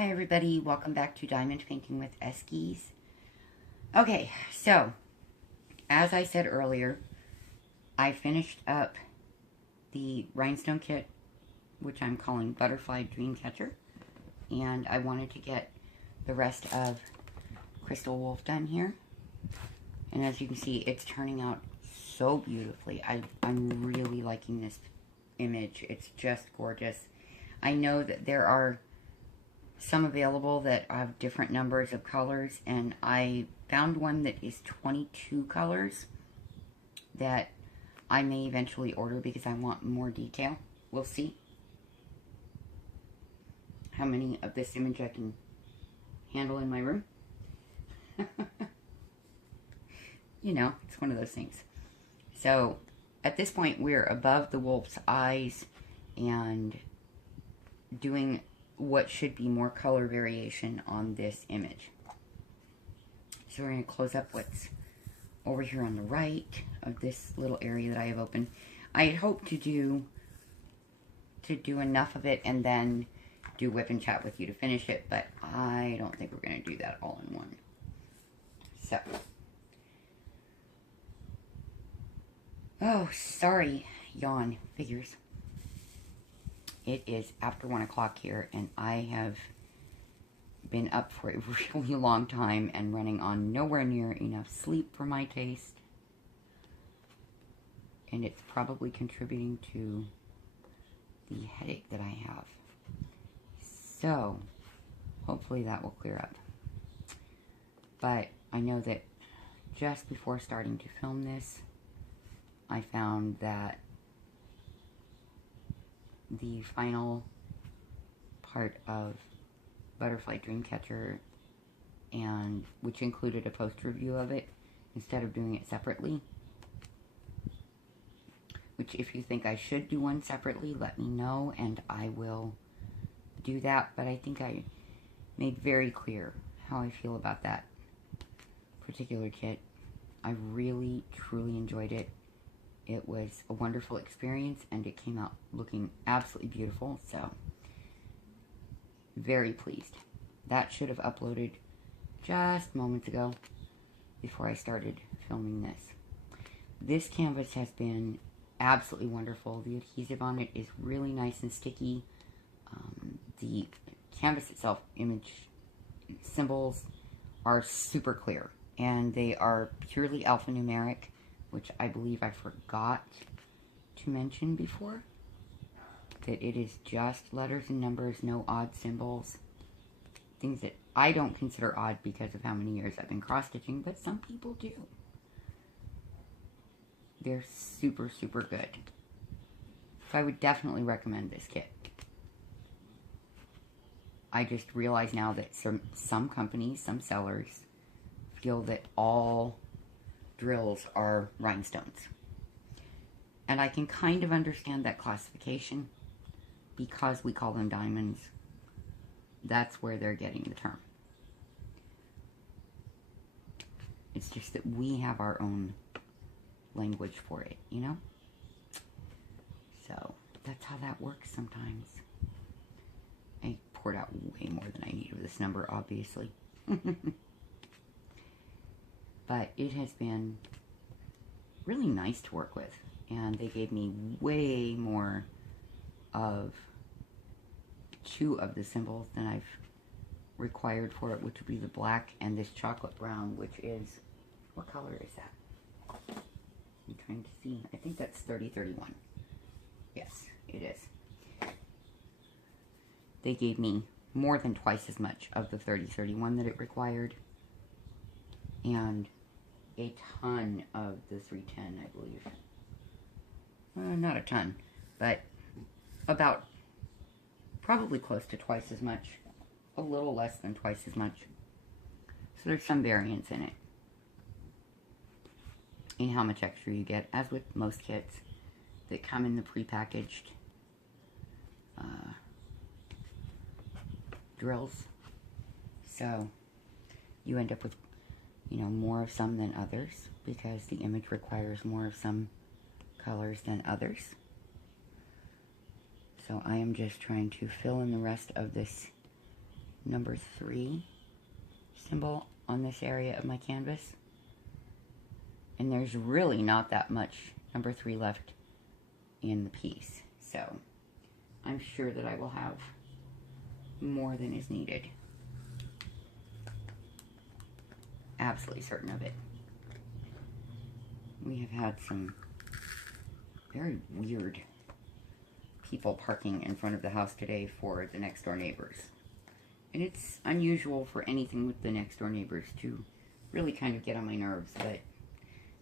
Hi everybody, welcome back to Diamond Painting with Eskies. Okay, so, as I said earlier, I finished up the rhinestone kit, which I'm calling Butterfly Dreamcatcher, and I wanted to get the rest of Crystal Wolf done here. And as you can see, it's turning out so beautifully. I'm really liking this image. It's just gorgeous. I know that there are some available that have different numbers of colors, and I found one that is 22 colors that I may eventually order because I want more detail. We'll see how many of this image I can handle in my room. You know, it's one of those things. So at this point we're above the wolf's eyes and doing what should be more color variation on this image. So we're going to close up what's over here on the right of this little area that I have open. I had hoped to do enough of it and then do Whip and Chat with you to finish it, but I don't think we're going to do that all in one. So, oh, sorry, yawn, figures. It is after 1 o'clock here, and I have been up for a really long time and running on nowhere near enough sleep for my taste. And it's probably contributing to the headache that I have. So, hopefully that will clear up. But I know that just before starting to film this, I found that the final part of Butterfly Dreamcatcher, and which included a post review of it instead of doing it separately, which if you think I should do one separately, let me know and I will do that. But I think I made very clear how I feel about that particular kit. I really truly enjoyed it. It was a wonderful experience, and it came out looking absolutely beautiful, so very pleased. That should have uploaded just moments ago before I started filming this. This canvas has been absolutely wonderful. The adhesive on it is really nice and sticky. The canvas itself, image symbols, are super clear, and they are purely alphanumeric, which I believe I forgot to mention before, that it is just letters and numbers, no odd symbols, things that I don't consider odd because of how many years I've been cross-stitching, but some people do. They're super, super good. So I would definitely recommend this kit. I just realize now that some companies, some sellers, feel that all drills are rhinestones. And I can kind of understand that classification because we call them diamonds. That's where they're getting the term. It's just that we have our own language for it, you know? So that's how that works sometimes. I poured out way more than I need of this number, obviously. But it has been really nice to work with. And they gave me way more of 2 of the symbols than I've required for it, which would be the black and this chocolate brown, which is, what color is that? I'm trying to see. I think that's 3031. Yes, it is. They gave me more than twice as much of the 3031 that it required. And a ton of the 310, I believe. Not a ton, but about probably close to twice as much. A little less than twice as much. So there's some variance in it. In how much extra you get, as with most kits that come in the prepackaged drills. So you end up with, you know, more of some than others because the image requires more of some colors than others. So I am just trying to fill in the rest of this number 3 symbol on this area of my canvas. And there's really not that much number 3 left in the piece. So I'm sure that I will have more than is needed. Absolutely certain of it. We have had some very weird people parking in front of the house today for the next door neighbors. And it's unusual for anything with the next door neighbors to really kind of get on my nerves, but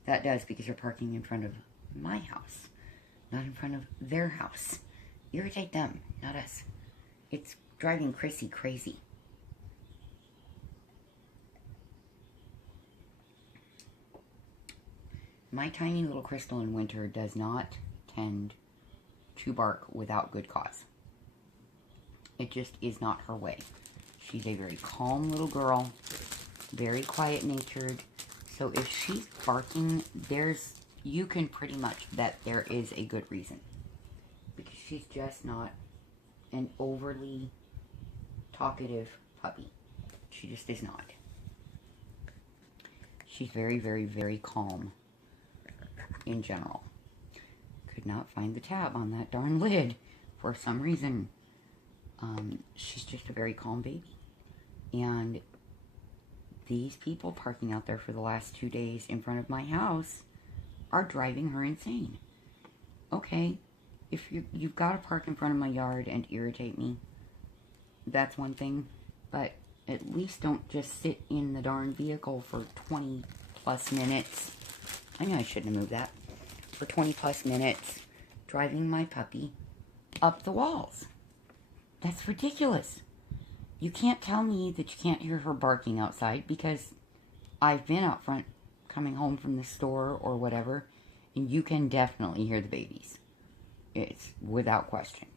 that does because they're parking in front of my house, not in front of their house. Irritate them, not us. It's driving Chrissy crazy. My tiny little Crystal in winter does not tend to bark without good cause. It just is not her way. She's a very calm little girl, very quiet-natured. So if she's barking, you can pretty much bet there is a good reason. Because she's just not an overly talkative puppy. She just is not. She's very, very, very calm in general. Could not find the tab on that darn lid for some reason. She's just a very calm baby. And these people parking out there for the last 2 days in front of my house are driving her insane. Okay, if you've got to park in front of my yard and irritate me, that's one thing. But at least don't just sit in the darn vehicle for 20 plus minutes. I know I shouldn't have moved that. For 20 plus minutes, driving my puppy up the walls. That's ridiculous. You can't tell me that you can't hear her barking outside, because I've been out front coming home from the store or whatever, and you can definitely hear the babies. It's without question.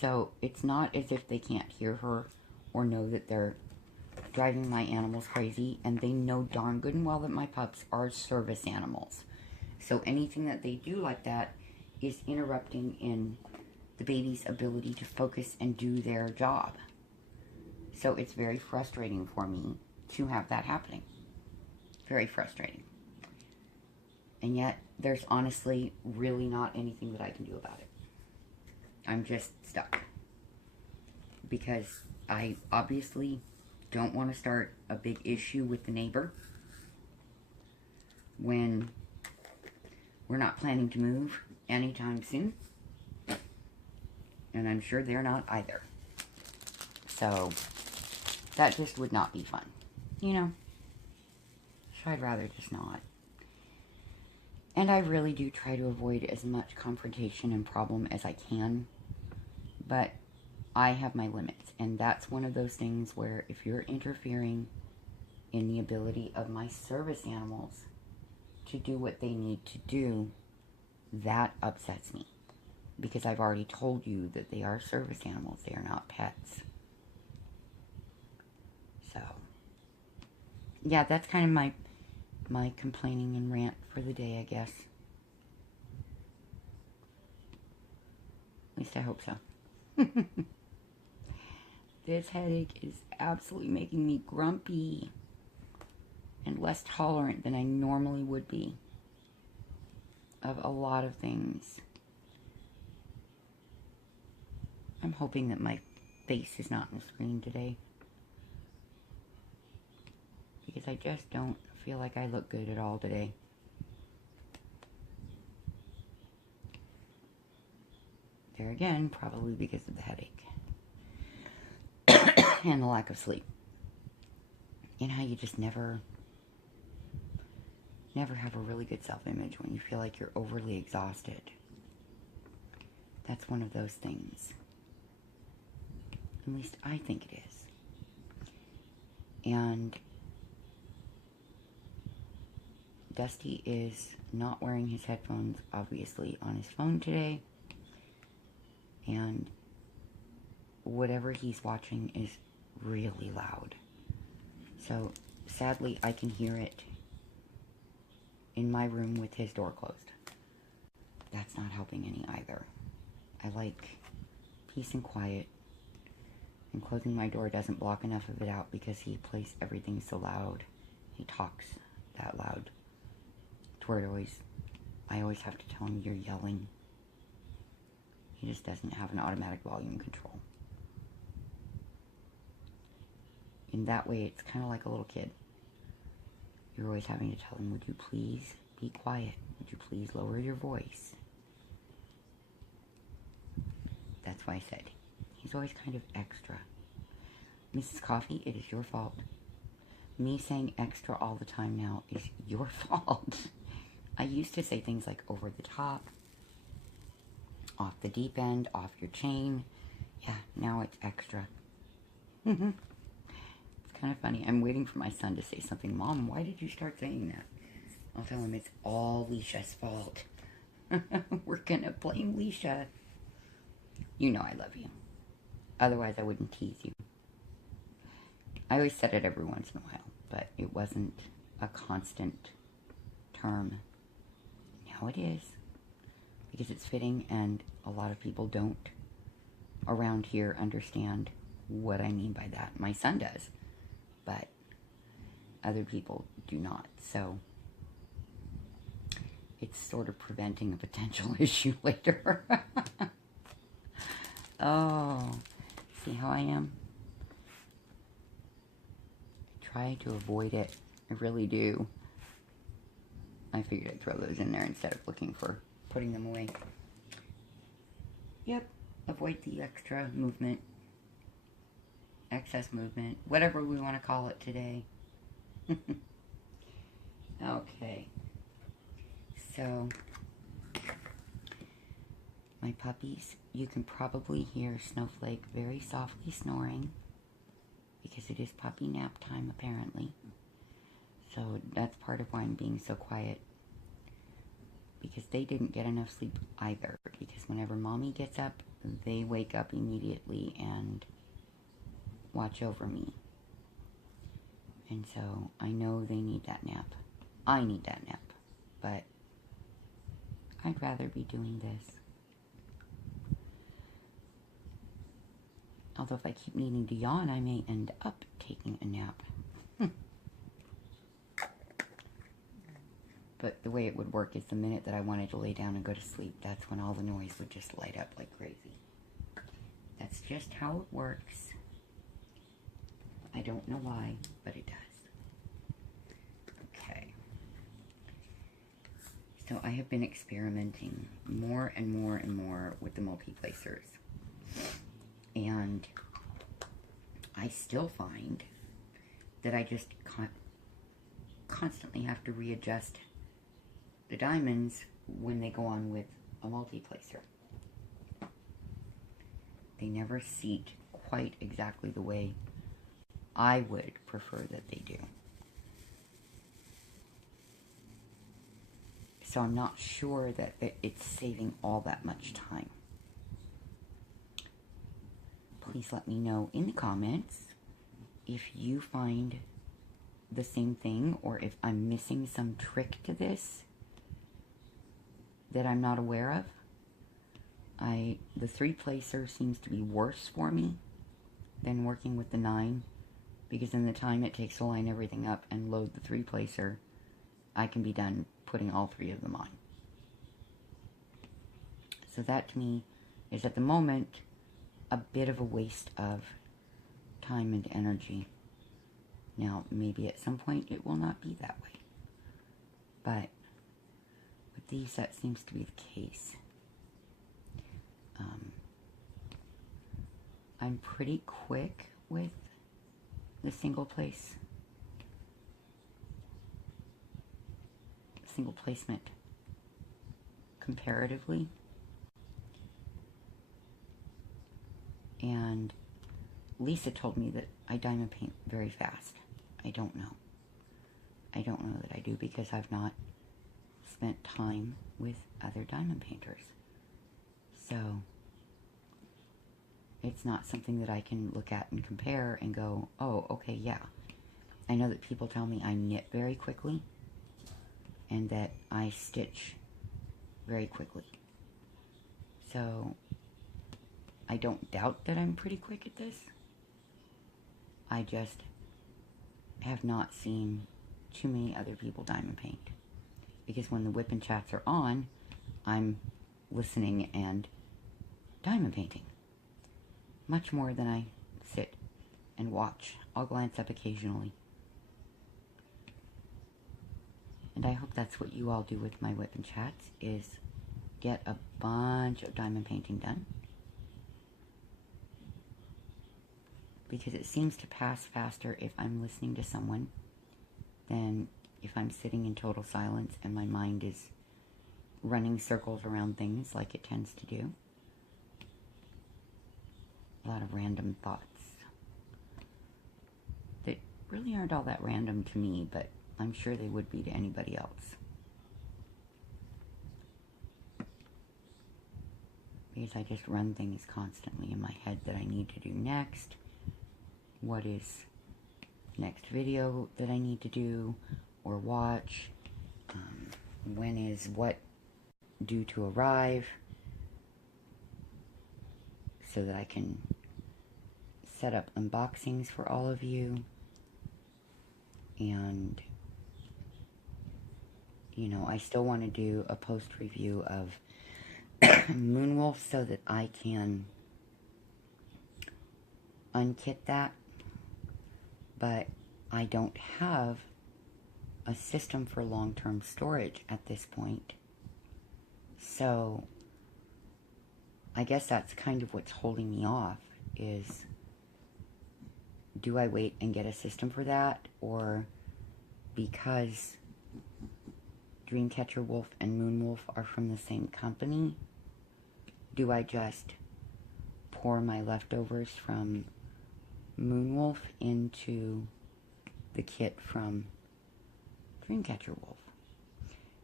So it's not as if they can't hear her or know that they're driving my animals crazy, and they know darn good and well that my pups are service animals. So anything that they do like that is interrupting in the baby's ability to focus and do their job. So it's very frustrating for me to have that happening. Very frustrating. And yet, there's honestly really not anything that I can do about it. I'm just stuck. Because I obviously don't want to start a big issue with the neighbor when we're not planning to move anytime soon. And I'm sure they're not either. So, that just would not be fun. You know? So I'd rather just not. And I really do try to avoid as much confrontation and problem as I can. But I have my limits. And that's one of those things where if you're interfering in the ability of my service animals to do what they need to do, that upsets me. Because I've already told you that they are service animals. They are not pets. So, yeah, that's kind of my complaining and rant for the day, I guess. At least I hope so. This headache is absolutely making me grumpy and less tolerant than I normally would be of a lot of things. I'm hoping that my face is not on the screen today, because I just don't feel like I look good at all today. There again, probably because of the headache and the lack of sleep. You know how you just never have a really good self-image when you feel like you're overly exhausted. That's one of those things. At least I think it is. And Dusty is not wearing his headphones, obviously, on his phone today. And whatever he's watching is really loud. So, sadly, I can hear it in my room with his door closed. That's not helping any either. I like peace and quiet And closing my door doesn't block enough of it out because he plays everything so loud. He talks that loud. To where I always have to tell him, you're yelling. He just doesn't have an automatic volume control. In that way, it's kind of like a little kid. You're always having to tell him, would you please be quiet? Would you please lower your voice? That's why I said, he's always kind of extra. Mrs. Coffee, it is your fault. Me saying extra all the time now is your fault. I used to say things like over the top, off the deep end, off your chain. Yeah, now it's extra. It's kind of funny. I'm waiting for my son to say something. Mom, why did you start saying that? I'll tell him it's all Leisha's fault. We're gonna blame Leisha. You know I love you. Otherwise I wouldn't tease you. I always said it every once in a while, but it wasn't a constant term. Now it is. Because it's fitting, and a lot of people don't around here understand what I mean by that. My son does, but other people do not. So it's sort of preventing a potential issue later. Oh, see how I am? I try to avoid it. I really do. I figured I'd throw those in there instead of looking for putting them away. Yep, avoid the extra movement, excess movement, whatever we want to call it today. Okay, so my puppies, you can probably hear Snowflake very softly snoring because it is puppy nap time apparently. So that's part of why I'm being so quiet. Because they didn't get enough sleep either. Because whenever mommy gets up, they wake up immediately and watch over me. And so I know they need that nap. I need that nap. But I'd rather be doing this. Although if I keep needing to yawn, I may end up taking a nap. But the way it would work is the minute that I wanted to lay down and go to sleep, that's when all the noise would just light up like crazy. That's just how it works. I don't know why, but it does. Okay. So I have been experimenting more and more and more with the multi-placers. And I still find that I just constantly have to readjust the diamonds when they go on with a multi-placer. They never seat quite exactly the way I would prefer that they do. So I'm not sure that it's saving all that much time. Please let me know in the comments if you find the same thing or if I'm missing some trick to this that I'm not aware of. The 3-placer seems to be worse for me than working with the 9, because in the time it takes to line everything up and load the 3-placer, I can be done putting all 3 of them on. So that to me is at the moment a bit of a waste of time and energy. Now maybe at some point it will not be that way, but these, that seems to be the case. I'm pretty quick with the single placement comparatively. And Lisa told me that I diamond paint very fast. I don't know. I don't know that I do because I've not spent time with other diamond painters. So it's not something that I can look at and compare and go, oh, okay, yeah. I know that people tell me I knit very quickly and that I stitch very quickly. So I don't doubt that I'm pretty quick at this, I just have not seen too many other people diamond paint. Because when the Wip and Chats are on, I'm listening and diamond painting. Much more than I sit and watch. I'll glance up occasionally. And I hope that's what you all do with my Wip and Chats, is get a bunch of diamond painting done. Because it seems to pass faster if I'm listening to someone than if I'm sitting in total silence and my mind is running circles around things like it tends to do. A lot of random thoughts that really aren't all that random to me, but I'm sure they would be to anybody else. Because I just run things constantly in my head that I need to do next. What is the next video that I need to do or watch? When is what due to arrive? So that I can set up unboxings for all of you. And, you know, I still want to do a post review of Moonwolf so that I can unkit that. But I don't have a system for long-term storage at this point. So I guess that's kind of what's holding me off, is do I wait and get a system for that, or because Dreamcatcher Wolf and Moonwolf are from the same company, do I just pour my leftovers from Moonwolf into the kit from Dreamcatcher Wolf?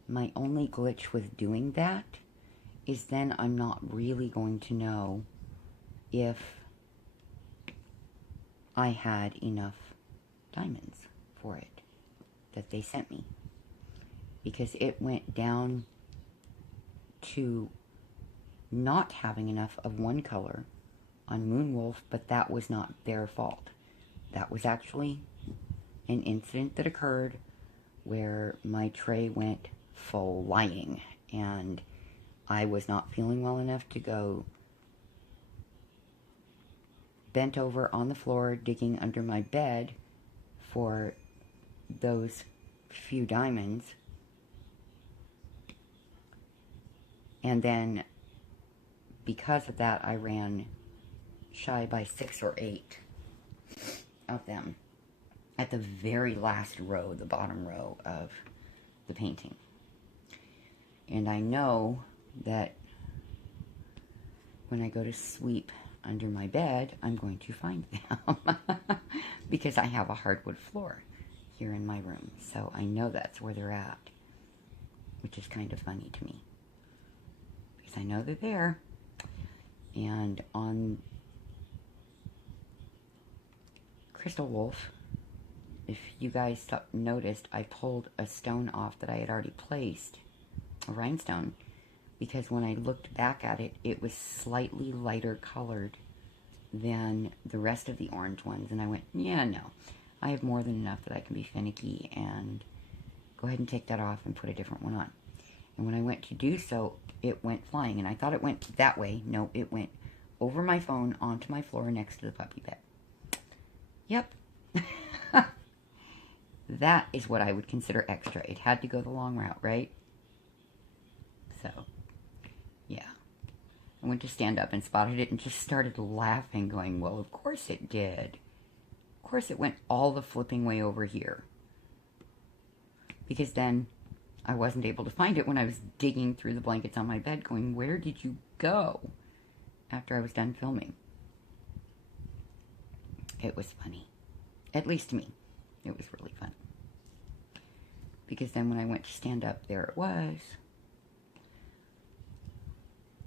My only glitch with doing that is then I'm not really going to know if I had enough diamonds for it that they sent me. Because it went down to not having enough of one color on Moonwolf, but that was not their fault. That was actually an incident that occurred where my tray went flying, and I was not feeling well enough to go bent over on the floor digging under my bed for those few diamonds. And then because of that, I ran shy by 6 or 8 of them at the very last row, the bottom row of the painting. And I know that when I go to sweep under my bed, I'm going to find them because I have a hardwood floor here in my room. So I know that's where they're at, which is kind of funny to me because I know they're there. And on Crystal Wolf, if you guys noticed, I pulled a stone off that I had already placed, a rhinestone, because when I looked back at it, it was slightly lighter colored than the rest of the orange ones. And I went, yeah, no, I have more than enough that I can be finicky and go ahead and take that off and put a different one on. And when I went to do so, it went flying. And I thought it went that way. No, it went over my phone onto my floor next to the puppy bed. Yep. That is what I would consider extra. It had to go the long route, right? So, yeah. I went to stand up and spotted it and just started laughing, going, well, of course it did. Of course it went all the flipping way over here. Because then I wasn't able to find it when I was digging through the blankets on my bed, going, where did you go? After I was done filming. It was funny. At least to me. It was really fun. Because then when I went to stand up, there it was.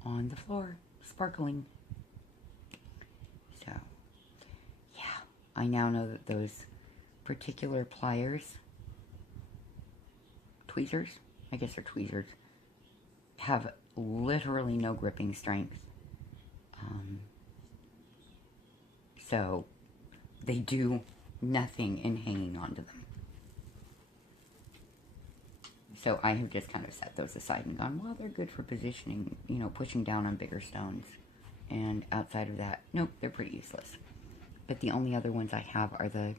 On the floor. Sparkling. So, yeah. I now know that those particular pliers, tweezers, I guess they're tweezers, have literally no gripping strength. So, they do nothing in hanging on to them. So I have just kind of set those aside and gone, well, they're good for positioning, you know, pushing down on bigger stones. And outside of that, nope, they're pretty useless. But the only other ones I have are the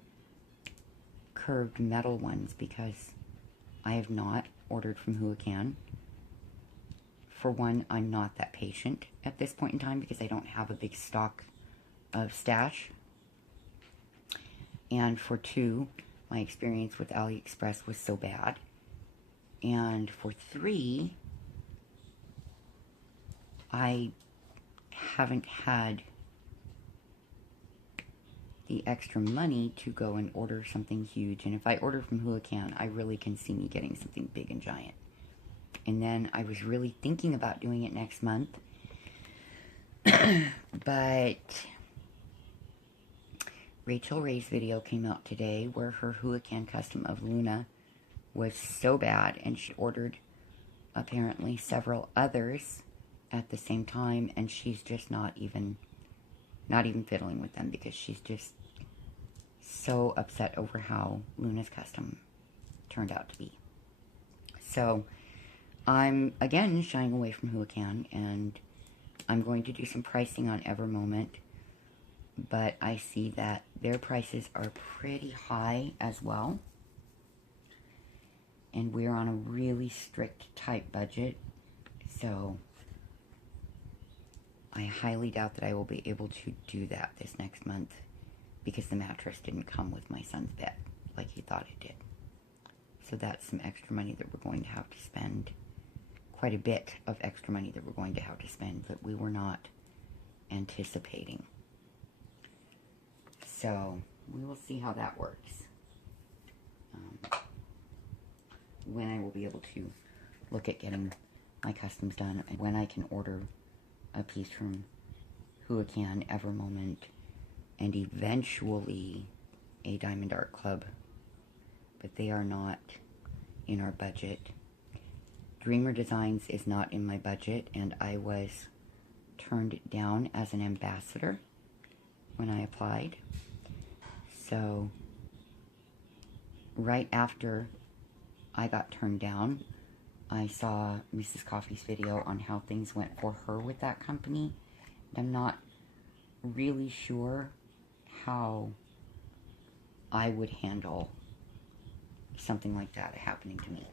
curved metal ones, because I have not ordered from Who Can. For one, I'm not that patient at this point in time because I don't have a big stock of stash. And for two, my experience with AliExpress was so bad. And for three, I haven't had the extra money to go and order something huge. And if I order from Who Can, I really can see me getting something big and giant. And then I was really thinking about doing it next month. But Rachel Ray's video came out today where her Who Can custom of Luna was so bad, and she ordered apparently several others at the same time, and she's just not even fiddling with them because she's just so upset over how Luna's custom turned out to be. So I'm again shying away from Who Can, and I'm going to do some pricing on Evermoment, but I see that their prices are pretty high as well. And we're on a really strict, tight budget, so I highly doubt that I will be able to do that this next month because the mattress didn't come with my son's bed like he thought it did. So that's some extra money that we're going to have to spend, quite a bit of extra money that we're going to have to spend that we were not anticipating. So we will see how that works. When I will be able to look at getting my customs done, and when I can order a piece from Who Can, Evermoment, and eventually a Diamond Art Club, but they are not in our budget. Dreamer Designs is not in my budget, and I was turned down as an ambassador when I applied. So right after I got turned down, I saw Mrs. Coffee's video on how things went for her with that company. I'm not really sure how I would handle something like that happening to me.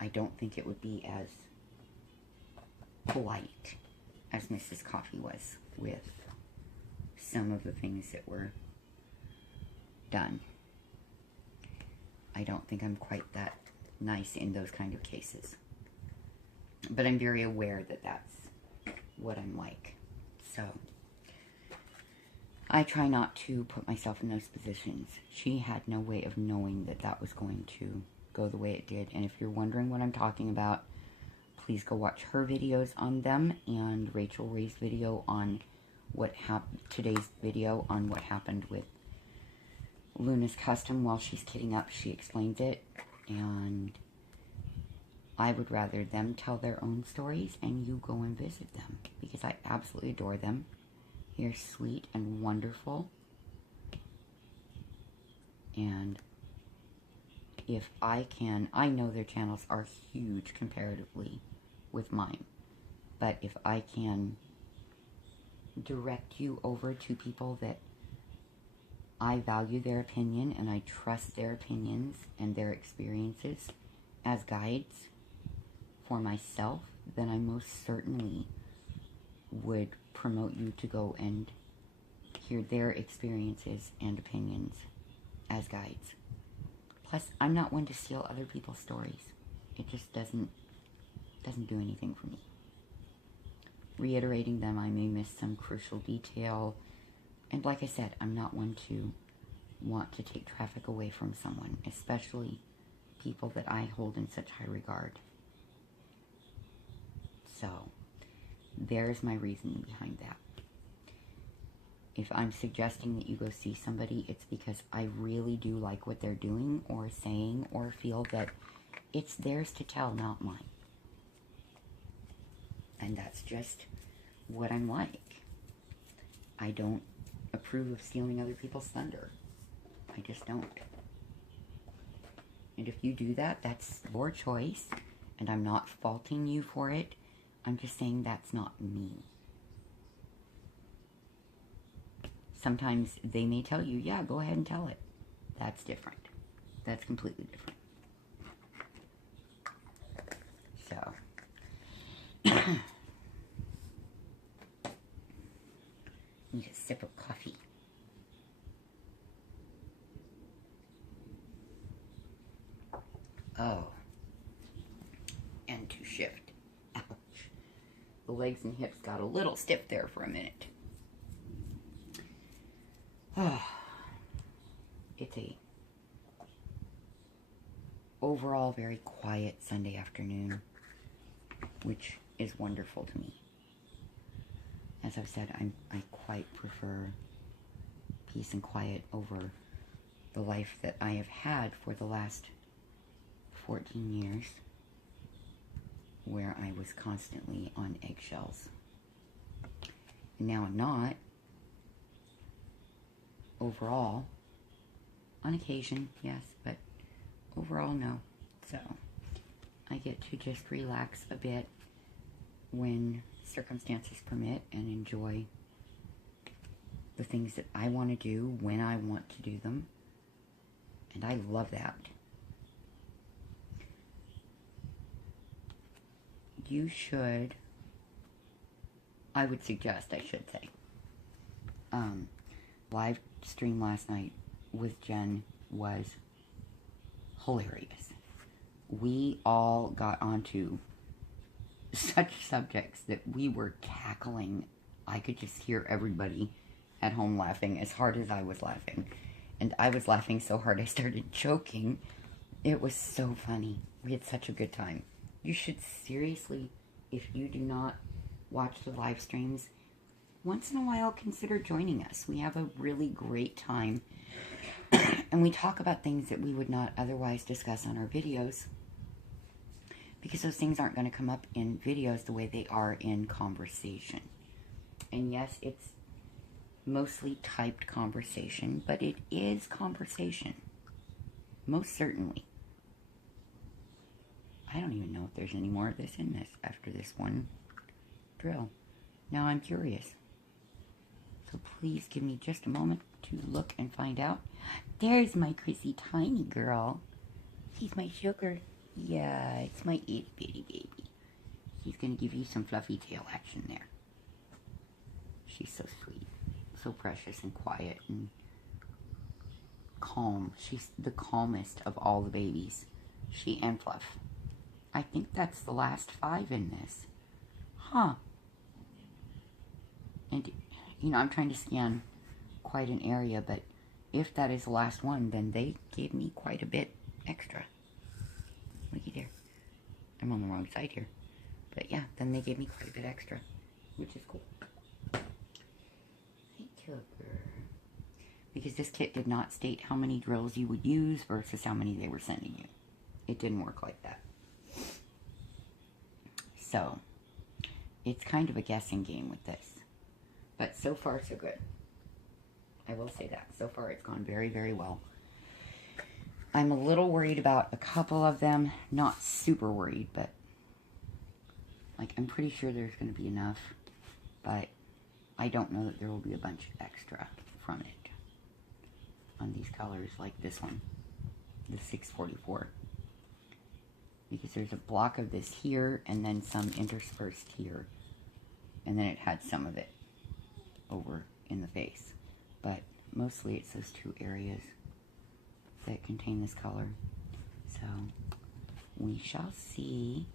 I don't think it would be as polite as Mrs. Coffee was with some of the things that were done. I don't think I'm quite that nice in those kind of cases. But I'm very aware that that's what I'm like. So I try not to put myself in those positions. She had no way of knowing that that was going to go the way it did. And if you're wondering what I'm talking about, please go watch her videos on them and Rachel Ray's video on what happened, today's video on what happened with Luna's custom. While she's kidding up, she explains it, and I would rather them tell their own stories and you go and visit them, because I absolutely adore them. They're sweet and wonderful, and if I can, I know their channels are huge comparatively with mine, but if I can direct you over to people that I value their opinion and I trust their opinions and their experiences as guides for myself, then I most certainly would promote you to go and hear their experiences and opinions as guides. Plus, I'm not one to steal other people's stories. It just doesn't do anything for me. Reiterating them, I may miss some crucial detail. And like I said, I'm not one to want to take traffic away from someone, especially people that I hold in such high regard. So, there's my reasoning behind that. If I'm suggesting that you go see somebody, it's because I really do like what they're doing or saying, or feel that it's theirs to tell, not mine. And that's just what I'm like. I don't approve of stealing other people's thunder. I just don't. And if you do that, that's your choice. And I'm not faulting you for it. I'm just saying that's not me. Sometimes they may tell you, yeah, go ahead and tell it. That's different. That's completely different. So. Need a sip of coffee. Oh. And to shift. Ouch. The legs and hips got a little stiff there for a minute. Oh. It's a overall very quiet Sunday afternoon, which is wonderful to me. As I've said, I quite prefer peace and quiet over the life that I have had for the last 14 years, where I was constantly on eggshells. And now I'm not. Overall, on occasion, yes, but overall, no. So, I get to just relax a bit when circumstances permit and enjoy the things that I want to do when I want to do them. And I love that. You should, I would suggest, I should say, live stream last night with Jen was hilarious. We all got onto such subjects that we were cackling. I could just hear everybody at home laughing as hard as I was laughing. And I was laughing so hard I started choking. It was so funny. We had such a good time. You should seriously, if you do not watch the live streams, once in a while consider joining us. We have a really great time. And we talk about things that we would not otherwise discuss on our videos, because those things aren't going to come up in videos the way they are in conversation. And yes, it's mostly typed conversation, but it is conversation. Most certainly. I don't even know if there's any more of this in this after this one drill. Now I'm curious. So please give me just a moment to look and find out. There's my Chrissy tiny girl. She's my sugar. Yeah, it's my itty bitty baby. She's going to give you some fluffy tail action there. She's so sweet. So precious and quiet and calm. She's the calmest of all the babies. She and Fluff. I think that's the last 5 in this. Huh. And, you know, I'm trying to scan quite an area, but if that is the last one, then they gave me quite a bit extra. Looky there. I'm on the wrong side here. But yeah, then they gave me quite a bit extra, which is cool. Hey, Sugar. Because this kit did not state how many drills you would use versus how many they were sending you. It didn't work like that. So, it's kind of a guessing game with this. But so far, so good. I will say that. So far, it's gone very, very well. I'm a little worried about a couple of them. Not super worried, but like I'm pretty sure there's going to be enough. But I don't know that there will be a bunch extra from it on these colors like this one, the 644. Because there's a block of this here and then some interspersed here. And then it had some of it over in the face. But mostly it's those 2 areas that contain this color. So we shall see.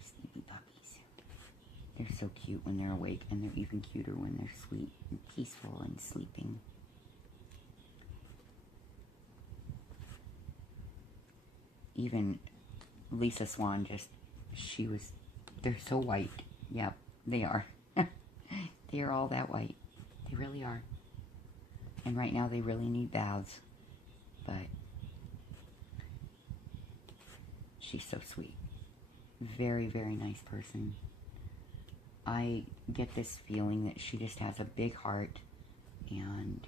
Sleepy puppies. They're so cute when they're awake, and they're even cuter when they're sweet and peaceful and sleeping. Even Lisa Swan they're so white. Yep, they are. They are all that white. They really are. And right now they really need baths. But she's so sweet. Very, very nice person. I get this feeling that she just has a big heart and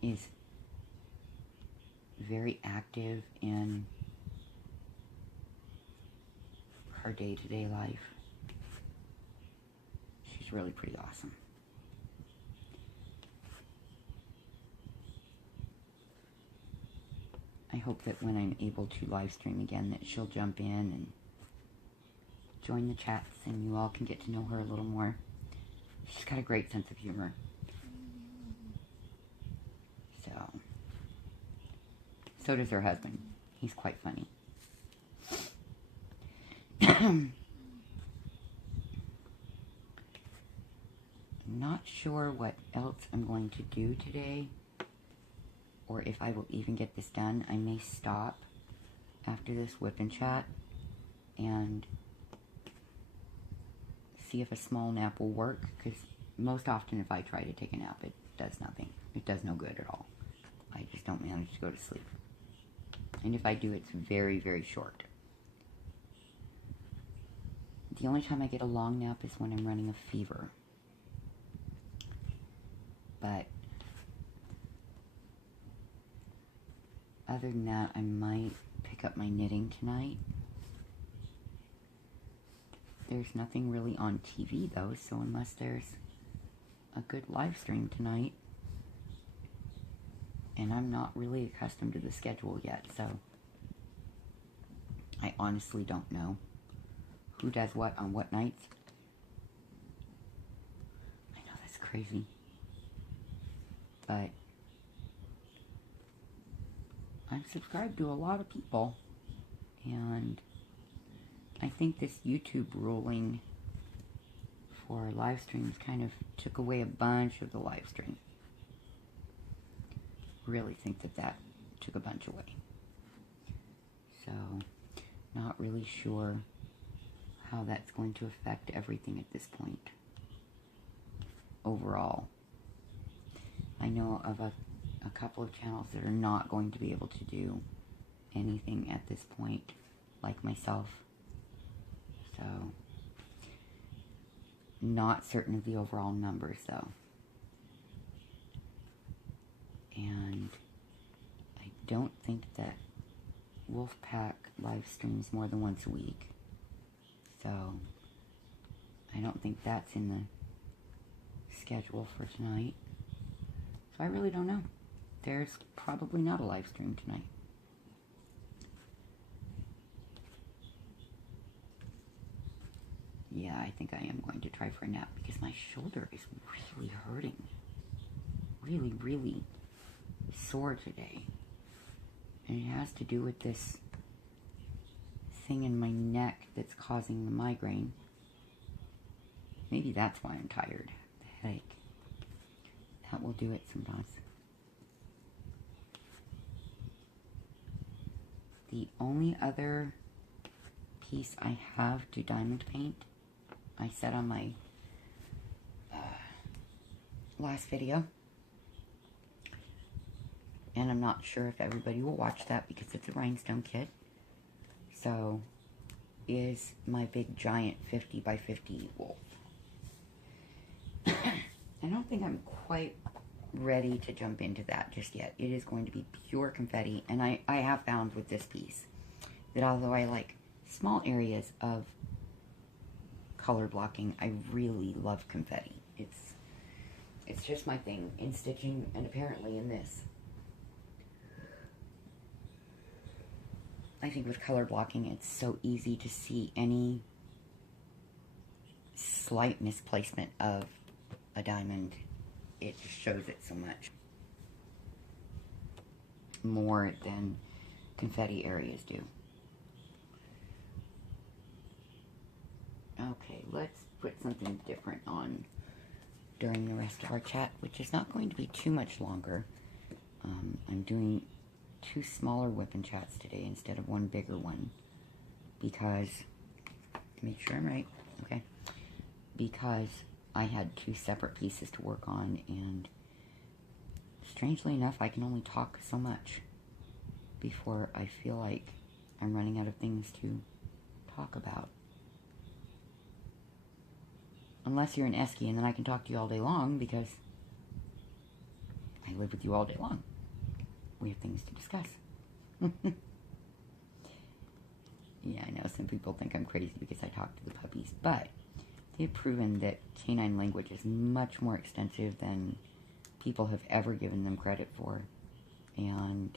is very active in her day-to-day life. She's really pretty awesome. I hope that when I'm able to live stream again that she'll jump in and join the chats and you all can get to know her a little more. She's got a great sense of humor. So does her husband. He's quite funny. Not sure what else I'm going to do today, or if I will even get this done. I may stop after this Wip and Chat and see if a small nap will work, because most often if I try to take a nap, it does nothing. It does no good at all. I just don't manage to go to sleep. And if I do, it's very, very short. The only time I get a long nap is when I'm running a fever. But other than that, I might pick up my knitting tonight. There's nothing really on TV though, so unless there's a good live stream tonight, and I'm not really accustomed to the schedule yet, so I honestly don't know who does what on what nights. I know that's crazy, but I'm subscribed to a lot of people, and I think this YouTube ruling for live streams kind of took away a bunch of the live stream. Really think that took a bunch away. So, not really sure how that's going to affect everything at this point. Overall, I know of a couple of channels that are not going to be able to do anything at this point, like myself. So, not certain of the overall numbers though. And I don't think that Wolfpack live streams more than once a week. So, I don't think that's in the schedule for tonight. So I really don't know. There's probably not a live stream tonight. Yeah, I think I am going to try for a nap because my shoulder is really hurting. Really, really sore today. And it has to do with this thing in my neck that's causing the migraine. Maybe that's why I'm tired. The headache. That will do it sometimes. The only other piece I have to diamond paint, I said on my last video, and I'm not sure if everybody will watch that because it's a rhinestone kit, so is my big giant 50 by 50 wolf. I don't think I'm quite ready to jump into that just yet. It is going to be pure confetti, and I have found with this piece that although I like small areas of color blocking, I really love confetti. It's just my thing in stitching, and apparently in this. I think with color blocking, it's so easy to see any slight misplacement of a diamond. It just shows it so much more than confetti areas do. Okay, let's put something different on during the rest of our chat, which is not going to be too much longer. I'm doing 2 smaller Wip and Chats today instead of 1 bigger one because, make sure I'm right, okay, because I had 2 separate pieces to work on, and strangely enough, I can only talk so much before I feel like I'm running out of things to talk about. Unless you're an Esky, and then I can talk to you all day long because I live with you all day long. We have things to discuss. Yeah, I know some people think I'm crazy because I talk to the puppies, but they've proven that canine language is much more extensive than people have ever given them credit for. And,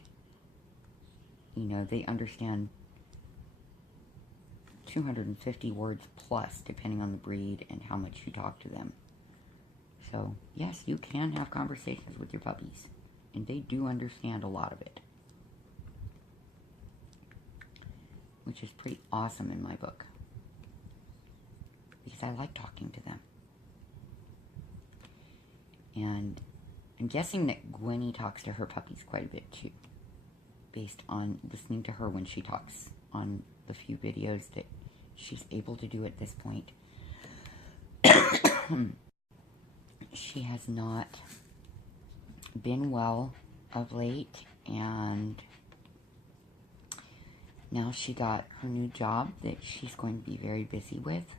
you know, they understand 250 words plus, depending on the breed and how much you talk to them. So, yes, you can have conversations with your puppies, and they do understand a lot of it, which is pretty awesome in my book, because I like talking to them. And I'm guessing that Gwenny talks to her puppies quite a bit too, based on listening to her when she talks on the few videos that she's able to do at this point. She has not been well of late, and now she got her new job that she's going to be very busy with,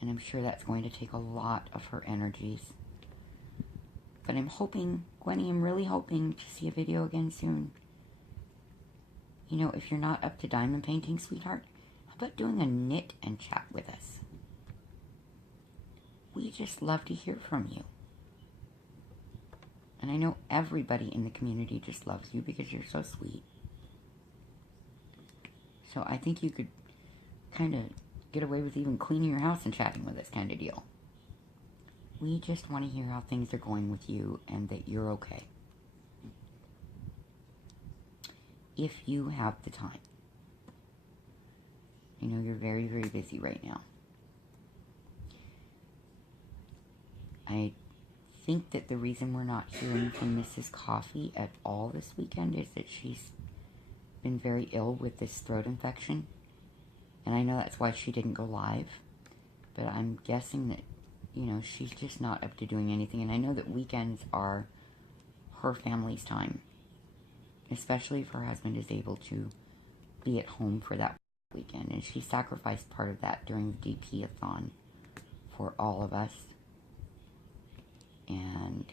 and I'm sure that's going to take a lot of her energies. But I'm hoping, Gwenny, I'm really hoping to see a video again soon. You know, if you're not up to diamond painting, sweetheart, how about doing a knit and chat with us? We just love to hear from you. And I know everybody in the community just loves you because you're so sweet. So I think you could kind of get away with even cleaning your house and chatting with us kind of deal. We just want to hear how things are going with you and that you're okay. If you have the time. I know you're very, very busy right now. I think that the reason we're not hearing from Mrs. Coffee at all this weekend is that she's been very ill with this throat infection. And I know that's why she didn't go live. But I'm guessing that, you know, she's just not up to doing anything. And I know that weekends are her family's time. Especially if her husband is able to be at home for that weekend. And she sacrificed part of that during the DP-a-thon for all of us. And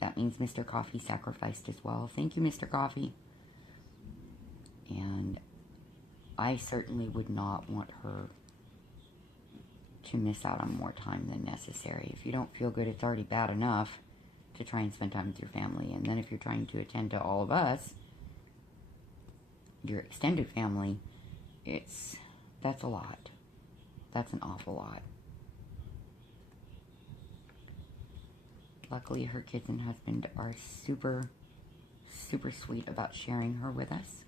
that means Mr. Coffee sacrificed as well. Thank you, Mr. Coffee. And I certainly would not want her to miss out on more time than necessary. If you don't feel good, it's already bad enough to try and spend time with your family. And then if you're trying to attend to all of us, your extended family, that's a lot. That's an awful lot. Luckily, her kids and husband are super, super sweet about sharing her with us.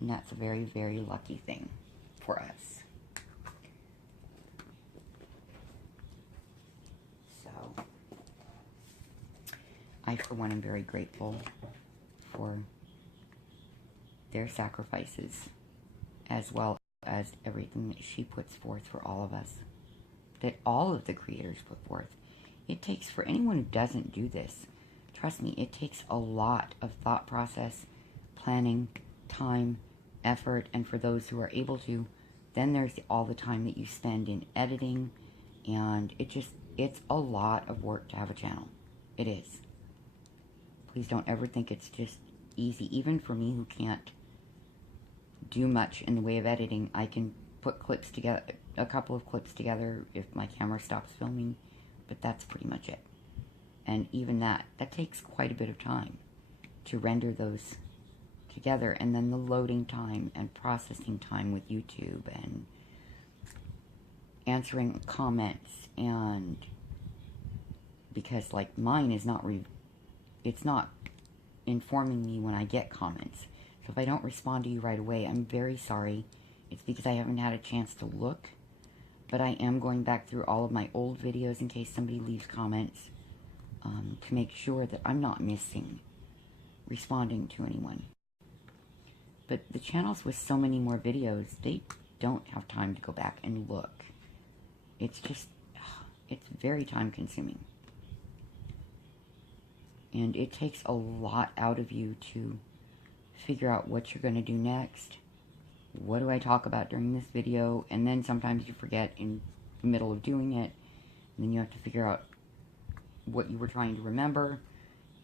And that's a very, very lucky thing for us. So, I, for one, am very grateful for their sacrifices, as well as everything that she puts forth for all of us. That all of the creators put forth. It takes, for anyone who doesn't do this, trust me, it takes a lot of thought process, planning, time, effort, and for those who are able to, then there's all the time that you spend in editing, and it's a lot of work to have a channel. It is. Please don't ever think it's just easy. Even for me who can't do much in the way of editing, I can put clips together, a couple of clips together if my camera stops filming, but that's pretty much it. And even that takes quite a bit of time to render those together, and then the loading time and processing time with YouTube and answering comments, and because like mine is not it's not informing me when I get comments. So if I don't respond to you right away, I'm very sorry. It's because I haven't had a chance to look, but I am going back through all of my old videos in case somebody leaves comments to make sure that I'm not missing responding to anyone. But the channels with so many more videos, they don't have time to go back and look. It's just, it's very time consuming. And it takes a lot out of you to figure out what you're going to do next, what do I talk about during this video? And then sometimes you forget in the middle of doing it, and then you have to figure out what you were trying to remember.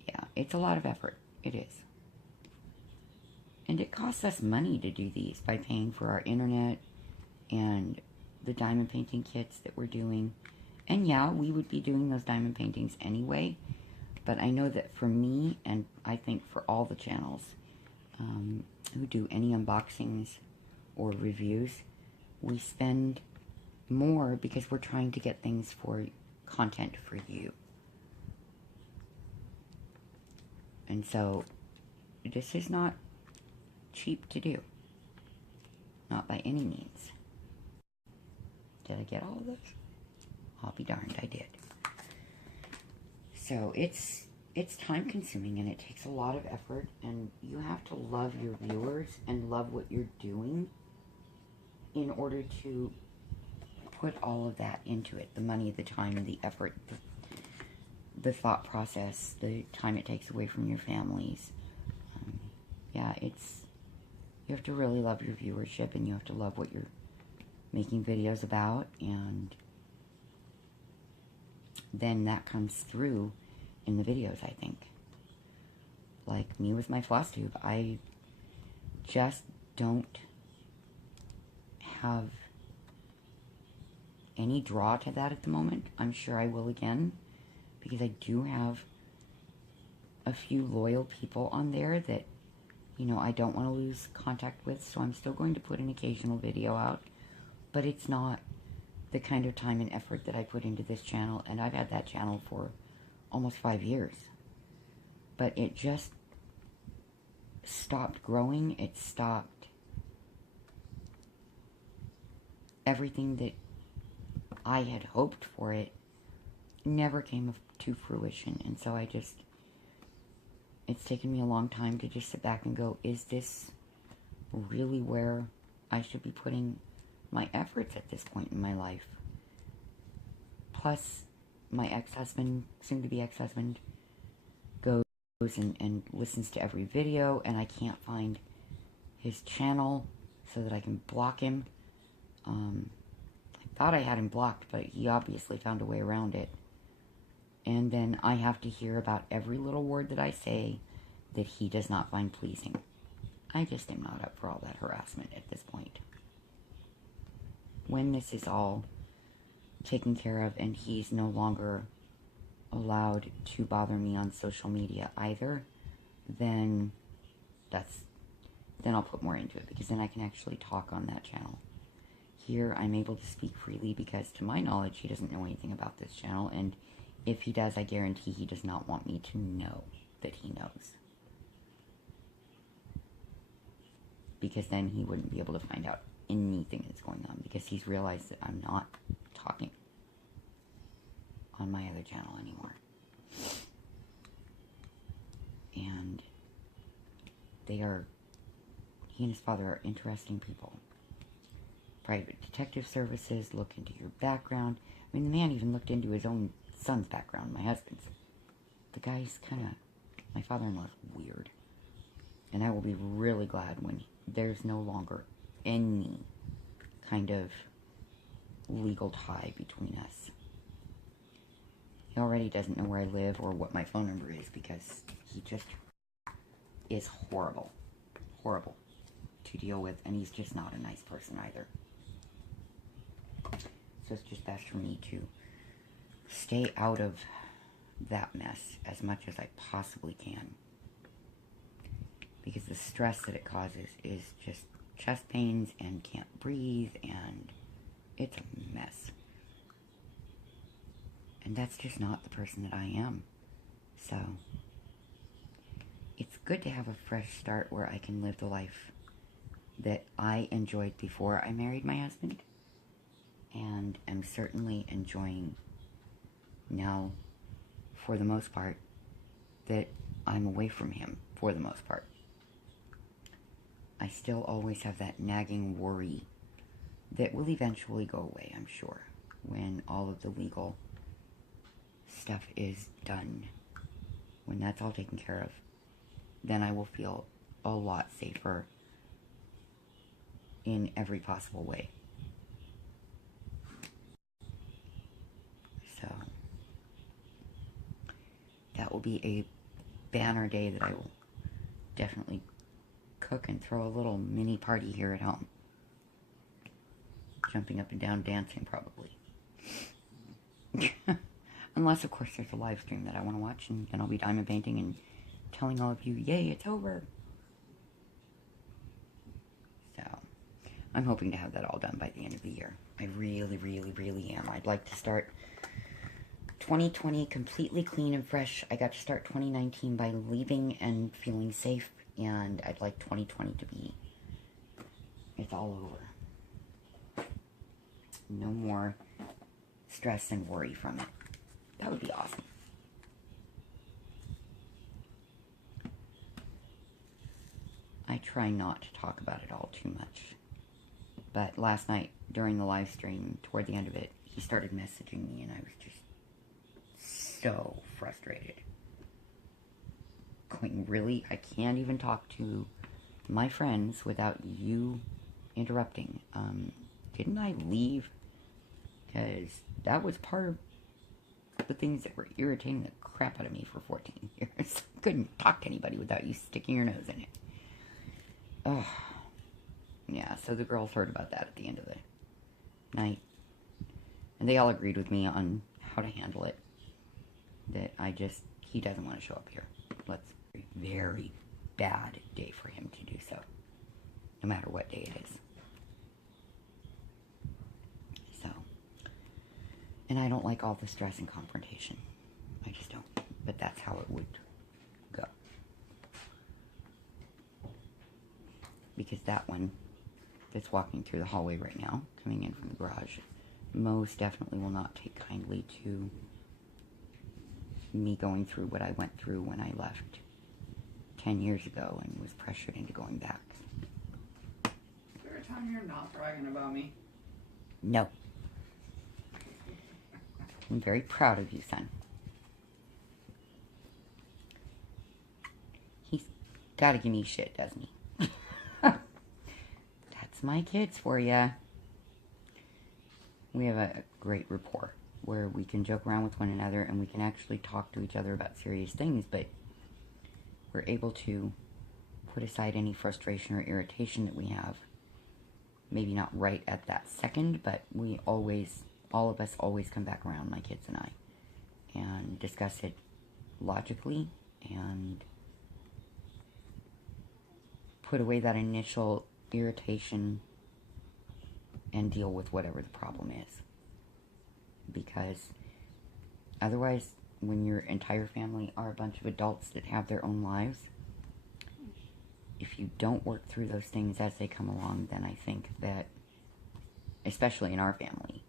Yeah, it's a lot of effort. It is. And it costs us money to do these by paying for our internet and the diamond painting kits that we're doing. And yeah, we would be doing those diamond paintings anyway, but I know that for me, and I think for all the channels who do any unboxings or reviews, we spend more because we're trying to get things for content for you. And so, this is not cheap to do. Not by any means. Did I get all of those? I'll be darned, I did. So, it's time consuming and it takes a lot of effort, and you have to love your viewers and love what you're doing in order to put all of that into it. The money, the time, the effort, the thought process, the time it takes away from your families. Yeah, you have to really love your viewership, and you have to love what you're making videos about, and then that comes through in the videos, I think. Like me with my floss tube, I just don't have any draw to that at the moment. I'm sure I will again, because I do have a few loyal people on there that, you know, I don't want to lose contact with, so I'm still going to put an occasional video out, but it's not the kind of time and effort that I put into this channel, and I've had that channel for almost 5 years. But it just stopped growing. It stopped everything that I had hoped for it never came to fruition. And so it's taken me a long time to just sit back and go, is this really where I should be putting my efforts at this point in my life? Plus, my ex-husband, soon-to-be ex-husband, goes and listens to every video, and I can't find his channel so that I can block him. I thought I had him blocked, but he obviously found a way around it. And then I have to hear about every little word that I say that he does not find pleasing. I just am not up for all that harassment at this point. When this is all taken care of and he's no longer allowed to bother me on social media either, then I'll put more into it, because then I can actually talk on that channel. Here, I'm able to speak freely because, to my knowledge, he doesn't know anything about this channel, and if he does, I guarantee he does not want me to know that he knows. Because then he wouldn't be able to find out anything that's going on, because he's realized that I'm not talking on my other channel anymore. And he and his father are interesting people. Private detective services look into your background. I mean, the man even looked into his own son's background, my husband's. The guy's my father-in-law is weird. And I will be really glad when there's no longer any kind of legal tie between us. He already doesn't know where I live or what my phone number is, because he just is horrible. Horrible to deal with, and he's just not a nice person either. So it's just best for me to stay out of that mess as much as I possibly can. Because the stress that it causes is just chest pains and can't breathe, and it's a mess. And that's just not the person that I am. So it's good to have a fresh start where I can live the life that I enjoyed before I married my husband, and am certainly enjoying now, for the most part, that I'm away from him, for the most part. I still always have that nagging worry that will eventually go away, I'm sure, when all of the legal stuff is done. When that's all taken care of, then I will feel a lot safer in every possible way. So that will be a banner day that I will definitely cook and throw a little mini party here at home. Jumping up and down, dancing probably. Unless, of course, there's a live stream that I want to watch, and then I'll be diamond painting and telling all of you, yay, it's over. So, I'm hoping to have that all done by the end of the year. I really, really, really am. I'd like to start 2020 completely clean and fresh. I got to start 2019 by leaving and feeling safe, and I'd like 2020 to be, it's all over. No more stress and worry from it. That would be awesome. I try not to talk about it all too much. But last night, during the live stream, toward the end of it, he started messaging me, and I was just so frustrated. Going, really? I can't even talk to my friends without you interrupting. Didn't I leave? Because that was part of the things that were irritating the crap out of me for 14 years. Couldn't talk to anybody without you sticking your nose in it. Oh, yeah, so the girls heard about that at the end of the night. And they all agreed with me on how to handle it. That he doesn't want to show up here. Let's very bad day for him to do so. No matter what day it is. So. And I don't like all the stress and confrontation. I just don't. But that's how it would go. Because that one that's walking through the hallway right now, coming in from the garage, most definitely will not take kindly to me going through what I went through when I left 10 years ago and was pressured into going back. Is there a time you're not bragging about me? No. I'm very proud of you, son. He's gotta give me shit, doesn't he? That's my kids for ya. We have a great rapport where we can joke around with one another and we can actually talk to each other about serious things, but we're able to put aside any frustration or irritation that we have. Maybe not right at that second, but we always, all of us always come back around, my kids and I, and discuss it logically and put away that initial irritation and deal with whatever the problem is. Because otherwise, when your entire family are a bunch of adults that have their own lives, if you don't work through those things as they come along, then I think that, especially in our family,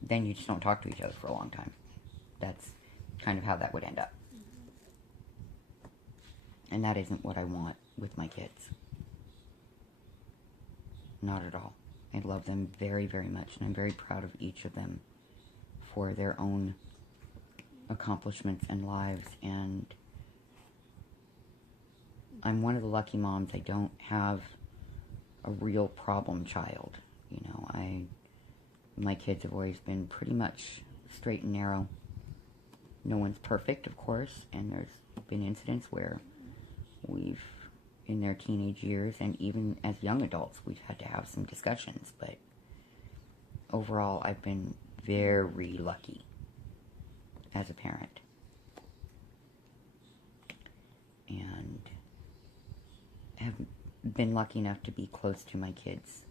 then you just don't talk to each other for a long time. That's kind of how that would end up. And that isn't what I want with my kids. Not at all. I love them very, very much, and I'm very proud of each of them for their own accomplishments and lives, and I'm one of the lucky moms. I don't have a real problem child. You know, my kids have always been pretty much straight and narrow. No one's perfect, of course, and there's been incidents where we've, in their teenage years, and even as young adults, we've had to have some discussions, but overall, I've been very lucky as a parent. And have been lucky enough to be close to my kids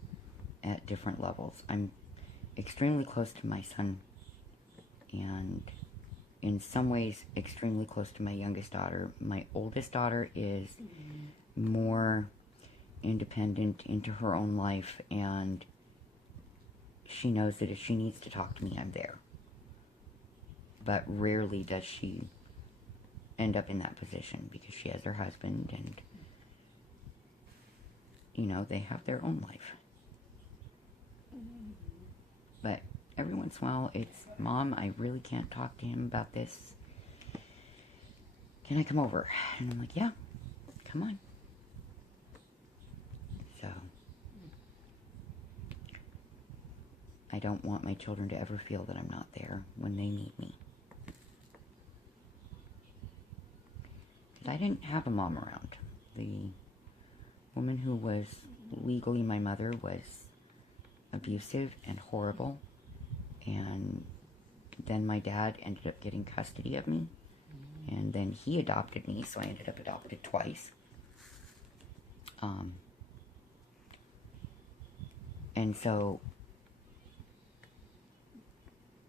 at different levels. I'm extremely close to my son, and in some ways extremely close to my youngest daughter. My oldest daughter is more independent into her own life, and she knows that if she needs to talk to me, I'm there. But rarely does she end up in that position because she has her husband, and you know, they have their own life. But every once in a while, it's, Mom, I really can't talk to him about this. Can I come over? And I'm like, yeah, come on. So, don't want my children to ever feel that I'm not there when they need me. I didn't have a mom around. The woman who was legally my mother was abusive and horrible, and then my dad ended up getting custody of me, and then he adopted me, so I ended up adopted twice. And so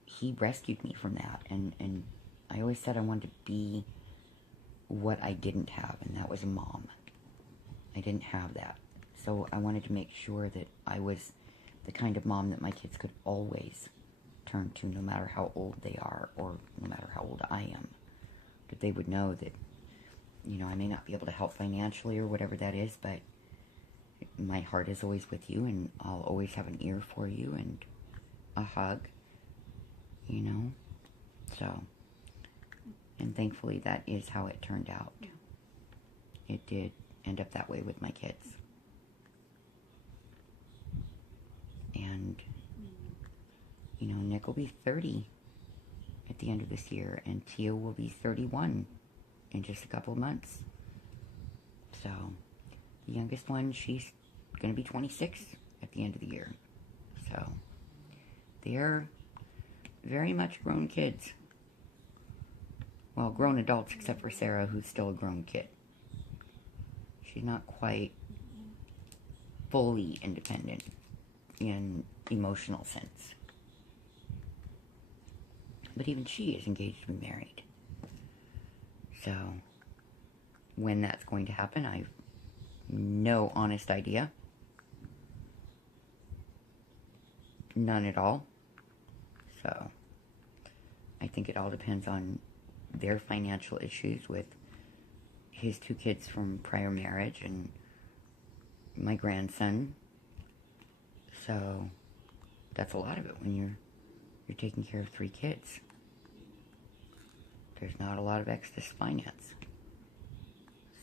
he rescued me from that, and I always said I wanted to be what I didn't have, and that was a mom. I didn't have that. So I wanted to make sure that I was the kind of mom that my kids could always turn to, no matter how old they are, or no matter how old I am. That they would know that, you know, I may not be able to help financially or whatever that is, but my heart is always with you, and I'll always have an ear for you and a hug, you know. So, and thankfully that is how it turned out. It did end up that way with my kids. And, you know, Nick will be 30 at the end of this year, and Tia will be 31 in just a couple of months. So, the youngest one, she's going to be 26 at the end of the year. So, they're very much grown kids. Well, grown adults, except for Sarah, who's still a grown kid. She's not quite fully independent in emotional sense. But even she is engaged to be married. So, when that's going to happen, I've no honest idea. None at all. So, I think it all depends on their financial issues with his 2 kids from prior marriage and my grandson. So, that's a lot of it when you're taking care of 3 kids. There's not a lot of excess finance.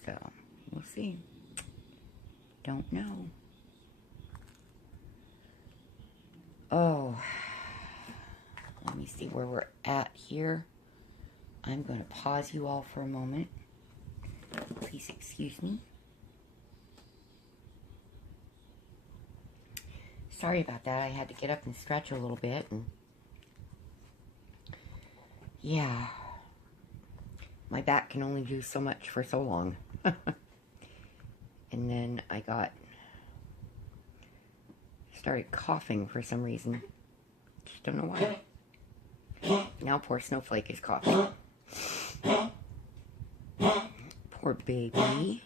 So, we'll see. Don't know. Oh, let me see where we're at here. I'm going to pause you all for a moment. Please excuse me. Sorry about that. I had to get up and stretch a little bit. And yeah, my back can only do so much for so long. And then I started coughing for some reason. Just don't know why. Now poor Snowflake is coughing. Poor baby.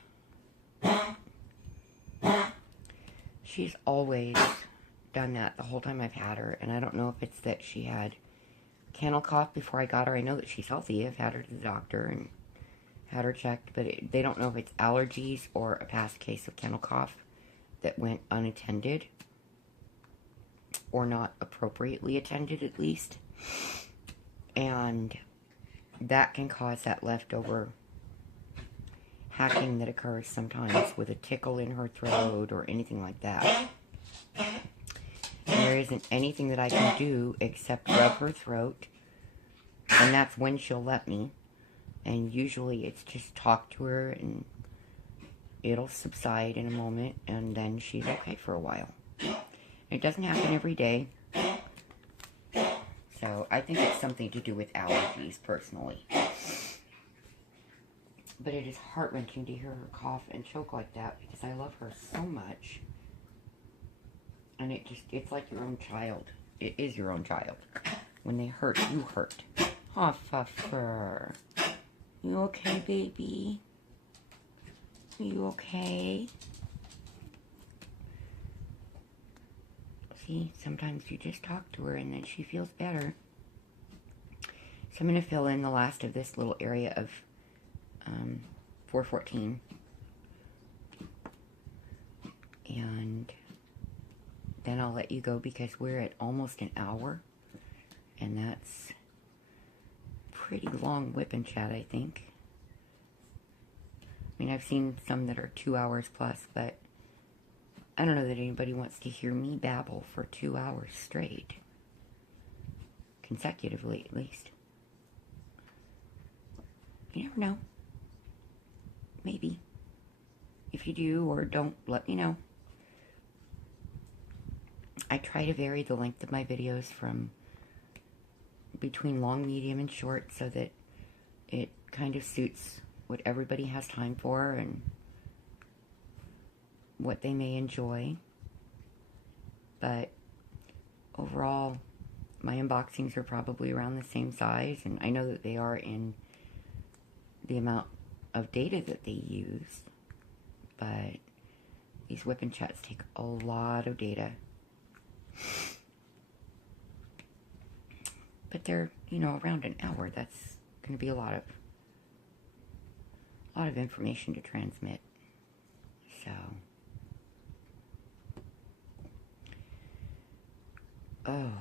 She's always done that the whole time I've had her, and I don't know if it's that she had kennel cough before I got her. I know that she's healthy. I've had her to the doctor and had her checked, but they don't know if it's allergies or a past case of kennel cough that went unattended, or not appropriately attended at least, and that can cause that leftover hacking that occurs sometimes with a tickle in her throat or anything like that. There isn't anything that I can do except rub her throat, and that's when she'll let me. And usually it's just talk to her and it'll subside in a moment, and then she's okay for a while. It doesn't happen every day. So I think it's something to do with allergies personally. But it is heart-wrenching to hear her cough and choke like that because I love her so much. And it's like your own child. It is your own child. When they hurt, you hurt. Oh, Fuffer. You okay, baby? You okay? See, sometimes you just talk to her and then she feels better. So I'm going to fill in the last of this little area of 414. And then I'll let you go because we're at almost an hour. And that's pretty long whip and chat, I think. I mean, I've seen some that are 2 hours plus, but I don't know that anybody wants to hear me babble for 2 hours straight. consecutively at least. You never know. Maybe. If you do or don't, let me know. I try to vary the length of my videos from between long, medium, and short so that it kind of suits what everybody has time for and what they may enjoy. But overall, my unboxings are probably around the same size, and I know that they are in the amount of data that they use, but these Wip Chats take a lot of data. But they're, you know, around an hour. That's going to be a lot of information to transmit. So, oh,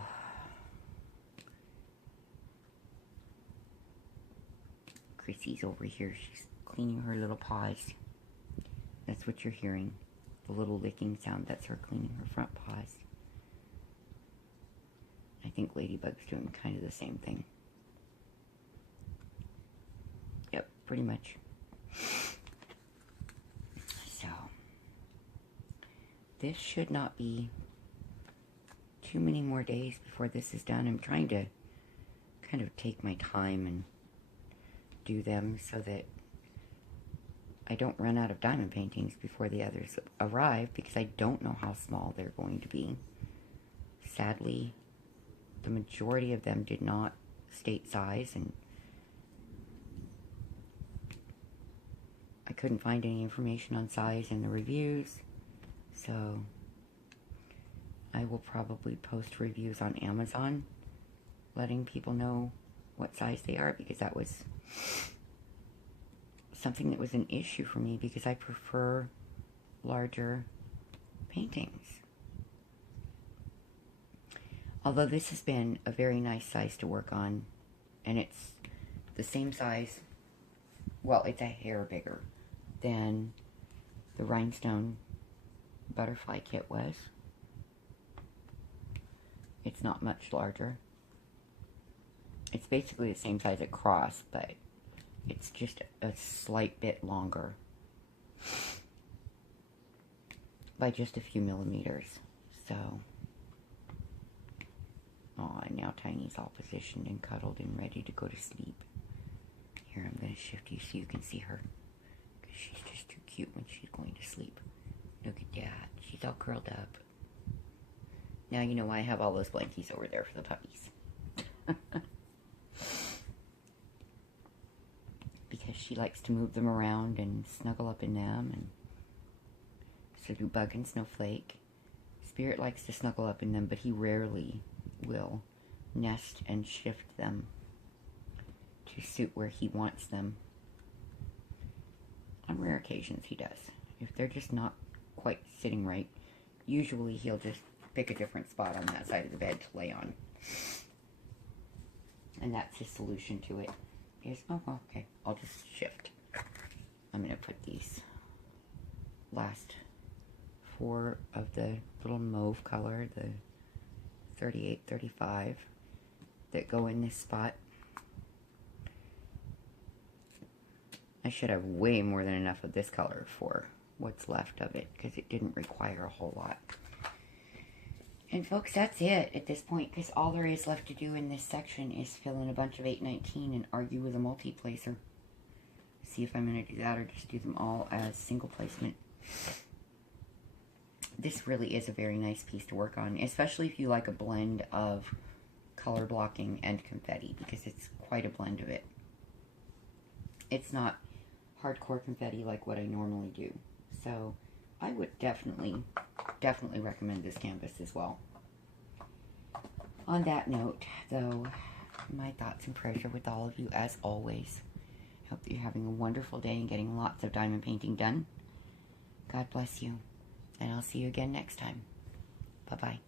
Chrissy's over here. She's cleaning her little paws. That's what you're hearing. The little licking sound. That's her cleaning her front paws. I think Ladybug's doing kind of the same thing. Yep, pretty much. So, this should not be too many more days before this is done. I'm trying to kind of take my time and do them so that I don't run out of diamond paintings before the others arrive, because I don't know how small they're going to be. Sadly, the majority of them did not state size, and I couldn't find any information on size in the reviews, so I will probably post reviews on Amazon letting people know what size they are, because that was something that was an issue for me, because I prefer larger paintings. Although this has been a very nice size to work on, and it's the same size, well, it's a hair bigger than the rhinestone butterfly kit was. It's not much larger. It's basically the same size across, but it's just a slight bit longer by just a few millimeters. So, oh, and now Tiny's all positioned and cuddled and ready to go to sleep. Here, I'm going to shift you so you can see her, because she's just too cute when she's going to sleep. Look at that. She's all curled up. Now you know why I have all those blankies over there for the puppies. Because she likes to move them around and snuggle up in them, and so do Bug and Snowflake. Spirit likes to snuggle up in them, but he rarely will nest and shift them to suit where he wants them. On rare occasions he does. If they're just not quite sitting right, usually he'll just pick a different spot on that side of the bed to lay on. And that's his solution to it. Is, oh, okay, I'll just shift. I'm going to put these last 4 of the little mauve color, the 38, 35, that go in this spot. I should have way more than enough of this color for what's left of it, because it didn't require a whole lot. And folks, that's it at this point, because all there is left to do in this section is fill in a bunch of 819 and argue with a multi-placer. See if I'm going to do that or just do them all as single placement. This really is a very nice piece to work on, especially if you like a blend of color blocking and confetti, because it's quite a blend of it. It's not hardcore confetti like what I normally do. So I would definitely recommend this canvas as well. On that note, though, my thoughts and prayers are with all of you as always. Hope that you're having a wonderful day and getting lots of diamond painting done. God bless you, and I'll see you again next time. Bye-bye.